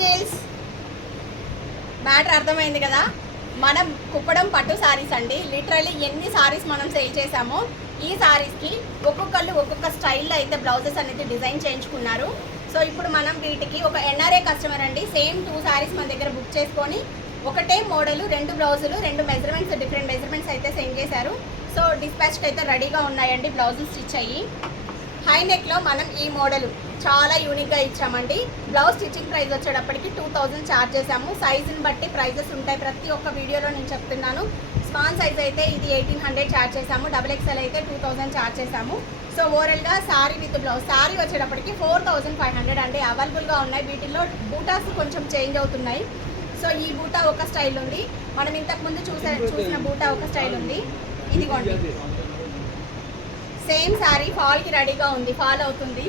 Angels matter అర్థమైంది కదా? మనం కుప్పడం పట్టు సారీస్ అండి. లిటరలీ ఎన్ని సారీస్ మనం సేల్ చేసామో ఈ సారీస్కి ఒక్కొక్కళ్ళు ఒక్కొక్క స్టైల్లో అయితే బ్లౌజెస్ అనేది డిజైన్ చేయించుకున్నారు. సో ఇప్పుడు మనం వీటికి ఒక ఎన్ఆర్ఏ కస్టమర్ అండి. సేమ్ టూ సారీస్ మన దగ్గర బుక్ చేసుకొని ఒకటే మోడల్ రెండు బ్లౌజులు రెండు మెజర్మెంట్స్ డిఫరెంట్ మెజర్మెంట్స్ అయితే సెండ్ చేశారు. సో డిస్పాచ్కి అయితే రెడీగా ఉన్నాయండి. బ్లౌజులు స్టిచ్ అయ్యి. హై నెక్లో మనం ఈ మోడల్ చాలా యూనిక్గా ఇచ్చామండి. బ్లౌజ్ స్టిచ్చింగ్ ప్రైస్ వచ్చేటప్పటికి టూ థౌజండ్ ఛార్జ్ చేసాము సైజుని బట్టి ప్రైజెస్ ఉంటాయి. ప్రతి ఒక్క వీడియోలో నేను చెప్తున్నాను. స్మాల్ సైజ్ అయితే ఇది ఎయిటీన్ హండ్రెడ్ ఛార్జ్ చేసాము డబుల్ ఎక్స్ఎల్ అయితే టూ థౌజండ్ ఛార్జ్ చేసాము సో ఓవరాల్గా శారీ విత్ బ్లౌజ్ శారీ వచ్చేటప్పటికి ఫోర్ థౌజండ్ ఫైవ్ హండ్రెడ్ అండి. అవైలబుల్గా ఉన్నాయి. వీటిల్లో బూటాస్ కొంచెం చేంజ్ అవుతున్నాయి. సో ఈ బూటా ఒక స్టైల్ ఉంది. మనం ఇంతకుముందు చూసే చూసిన బూటా ఒక స్టైల్ ఉంది. ఇదిగోండి. సేమ్ శారీ ఫాల్కి రెడీగా ఉంది ఫాల్ అవుతుంది.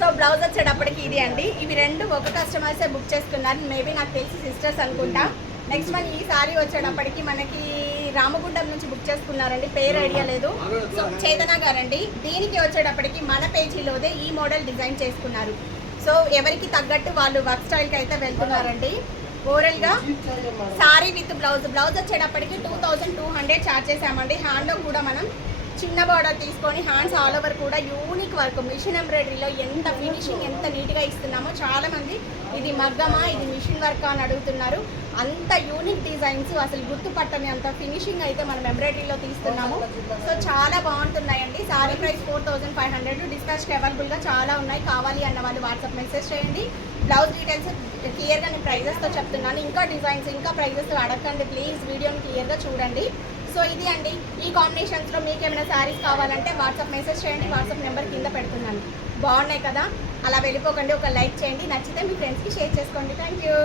సో బ్లౌజ్ వచ్చేటప్పటికి ఇది అండి. ఇవి రెండు ఒక కస్టమర్సే బుక్ చేసుకున్నారు. మేబీ నాకు తెలిసి సిస్టర్స్ అనుకుంటా. నెక్స్ట్ మన ఈ సారీ వచ్చేటప్పటికి మనకి రామగుండం నుంచి బుక్ చేసుకున్నారండి. పేరు ఐడియా లేదు. సో చేతన గారండి. దీనికి వచ్చేటప్పటికి మన పేజీలోదే ఈ మోడల్ డిజైన్ చేసుకున్నారు. సో ఎవరికి తగ్గట్టు వాళ్ళు వర్క్ స్టైల్కి అయితే వెళ్తున్నారండి. ఓవరల్గా సారీ విత్ బ్లౌజ్. బ్లౌజ్ వచ్చేటప్పటికి two thousand two hundred charge చేసామండి హ్యాండ్లో కూడా మనం చిన్న బార్డర్ తీసుకొని హ్యాండ్స్ ఆల్ ఓవర్ కూడా యూనిక్ వర్క్ మిషన్ ఎంబ్రాయిడరీలో ఎంత ఫినిషింగ్ ఎంత నీట్గా ఇస్తున్నామో చాలామంది ఇది మగ్గమా ఇది మిషన్ వర్క్ అని అడుగుతున్నారు. అంత యూనిక్ డిజైన్స్ అసలు గుర్తుపట్టని అంత ఫినిషింగ్ అయితే మనం ఎంబ్రాయిడరీలో తీస్తున్నాము. సో చాలా బాగుంటున్నాయండి. Sari price four thousand five hundred డిస్పాచ్కి అవైలబుల్గా చాలా ఉన్నాయి. కావాలి అన్న వాళ్ళు వాట్సాప్ మెసేజ్ చేయండి. బ్లౌజ్ డీటెయిల్స్ క్లియర్గా నేను ప్రైజెస్తో చెప్తున్నాను. ఇంకా డిజైన్స్ ఇంకా ప్రైజెస్ అడగండి ప్లీజ్ వీడియోని క్లియర్గా చూడండి. సో ఇది అండి. ఈ కాంబినేషన్స్లో మీకు ఏమైనా శారీస్ కావాలంటే వాట్సాప్ మెసేజ్ చేయండి. వాట్సాప్ నెంబర్ కింద పెడుతున్నాను. బాగున్నాయి కదా? అలా వెళ్ళిపోకండి. ఒక లైక్ చేయండి. నచ్చితే మీ ఫ్రెండ్స్కి షేర్ చేసుకోండి. Thank you